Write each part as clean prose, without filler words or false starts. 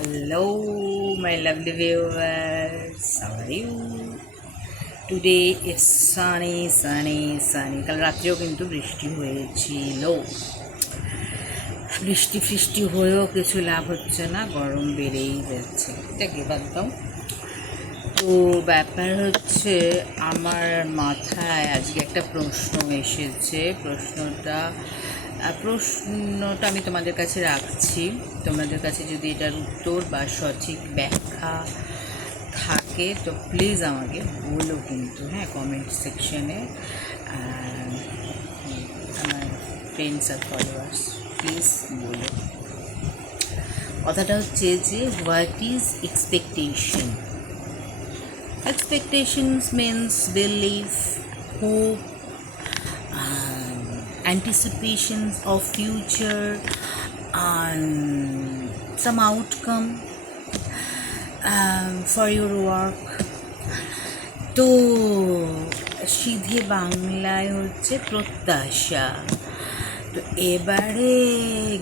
Hello, my lovely viewers. How are you? Today it's sunny. কাল রাত্রেও কিন্তু বৃষ্টি হয়েছিল। বৃষ্টি হয়েও কিছু লাভ হচ্ছে না, গরম বেড়েই যাচ্ছে। এটাকে বাদ দাও। তো ব্যাপার হচ্ছে, আমার মাথায় আজকে একটা প্রশ্ন এসেছে। প্রশ্নটা আমি তোমাদের কাছে রাখছি। তোমাদের কাছে যদি এটার উত্তর বা সঠিক ব্যাখ্যা থাকে তো প্লিজ আমাকে বলো কিন্তু, হ্যাঁ, কমেন্ট সেকশনে। আমার ফ্রেন্ডস আর ফলোয়ার্স প্লিজ বলো। কথাটা হচ্ছে যে, what is expectation? Expectations means belief, hope, anticipations of future and some outcome for your work. তো সিধে বাংলায় হচ্ছে প্রত্যাশা। তো এবারে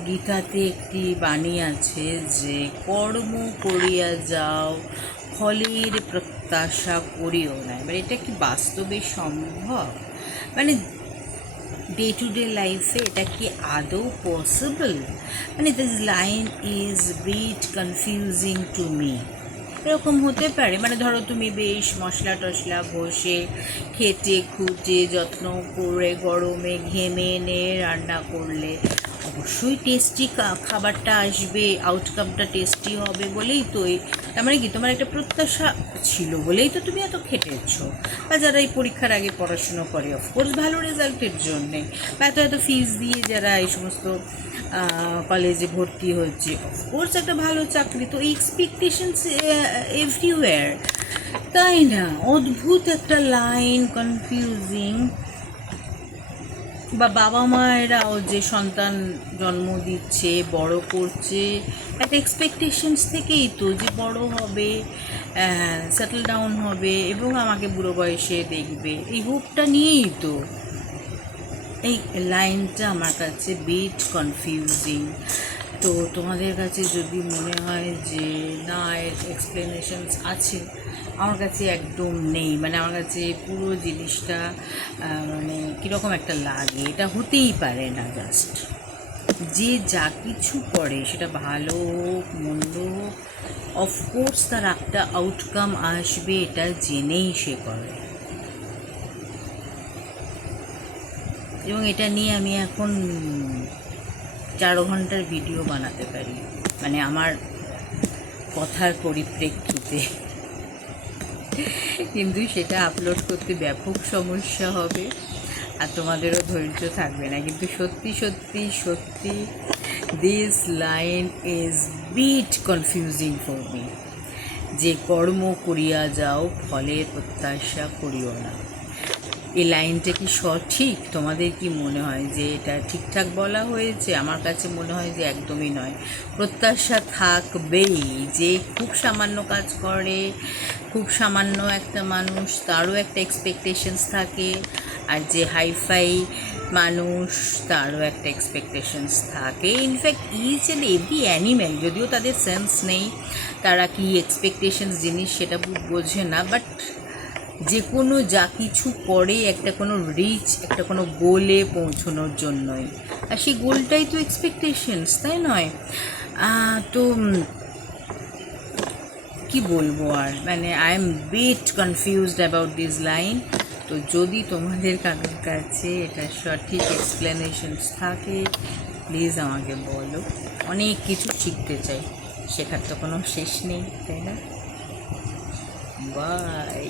গীতাতে একটি বাণী আছে যে, কর্ম করিয়া যাও, ফলের প্রত্যাশা করিও না। এবার এটা কি বাস্তবে সম্ভব? মানে ডে টু ডে লাইফে এটা কি আদৌ পসিবল? মানে this line is bit confusing to me. এরকম হতে পারে, মানে ধরো তুমি বেশ মশলা টশলা ঘষে খেটে খুঁটে যত্ন করে গরমে ঘেমে এনে রান্না করলে অবশ্যই টেস্টি খাবারটা আসবে, আউটকামটা টেস্টি হবে বলেই তো। তার মানে কি, তোমার একটা প্রত্যাশা ছিল বলেই তো তুমি এত খেটেছো। বা যারা এই পরীক্ষার আগে পড়াশুনো করে অফকোর্স ভালো রেজাল্টের জন্যে, বা এত ফিস দিয়ে যারা এই সমস্ত কলেজে ভর্তি হচ্ছে অফকোর্স একটা ভালো চাকরি। তো এই এক্সপেকটেশনস এভরিওয়্যার, তাই না? অদ্ভুত একটা লাইন, কনফিউজিং। বা বাবা মায়েরাও যে সন্তান জন্ম দিচ্ছে, বড় করছে, একটা এক্সপেকটেশনস থেকেই তো, যে বড় হবে, সেটেল ডাউন হবে এবং আমাকে বুড়ো বয়সে দেখবে, এই হোপটা নিয়েই তো। এই লাইনটা আমার কাছে বিট কনফিউজিং। তো তোমাদের কাছে যদি মনে হয় যে না, এর এক্সপ্লেনেশনস আছে, আমার কাছে একদম নেই। মানে আমার কাছে পুরো জিনিসটা মানে কীরকম একটা লাগে। এটা হতেই পারে না। জাস্ট যে যা কিছু করে, সেটা ভালো হোক মন্দ হোক, অফকোর্স তার একটা আউটকাম আসবে, এটা জেনেই সে করে। এবং এটা নিয়ে আমি এখন 4 ঘন্টার ভিডিও বানাতে পারি, মানে আমার কথার পরিপ্রেক্ষিতে। কিন্তু সেটা আপলোড করতে ব্যাপক সমস্যা হবে, আর তোমাদেরও ধৈর্য থাকবে না। কিন্তু সত্যি this line is bit confusing for me. যে কর্ম করিয়া যাও, ফলের প্রত্যাশা করিও না। এই লাইনটা কি সঠিক? তোমাদের কি মনে হয় যে এটা ঠিকঠাক বলা হয়েছে? আমার কাছে মনে হয় যে একদমই নয়। প্রত্যাশা থাকবেই। যে খুব সামান্য কাজ করে, খুব সামান্য একটা মানুষ, তারও একটা এক্সপেকটেশনস থাকে। আর যে হাইফাই মানুষ, তারও একটা এক্সপেকটেশনস থাকে। In fact each and every animal, যদিও তাদের সেন্স নেই, তারা কি এক্সপেকটেশনস জিনিস সেটা বোঝে না, বাট যে কোনো যা কিছু করে একটা কোনো একটা কোনো গোলে পৌঁছানোর জন্যই। আর সেই গোলটাই তো এক্সপেকটেশনস, তাই নয়? তো কি বলবো আর, মানে I am bit confused about this line. তো যদি তোমাদের কাছে এটা সঠিক এক্সপ্লেনেশনস থাকে প্লিজ আমাকে বলো। অনেক কিছু শিখতে চাই, শেখার তো কোনো শেষ নেই, তাই না? বাই।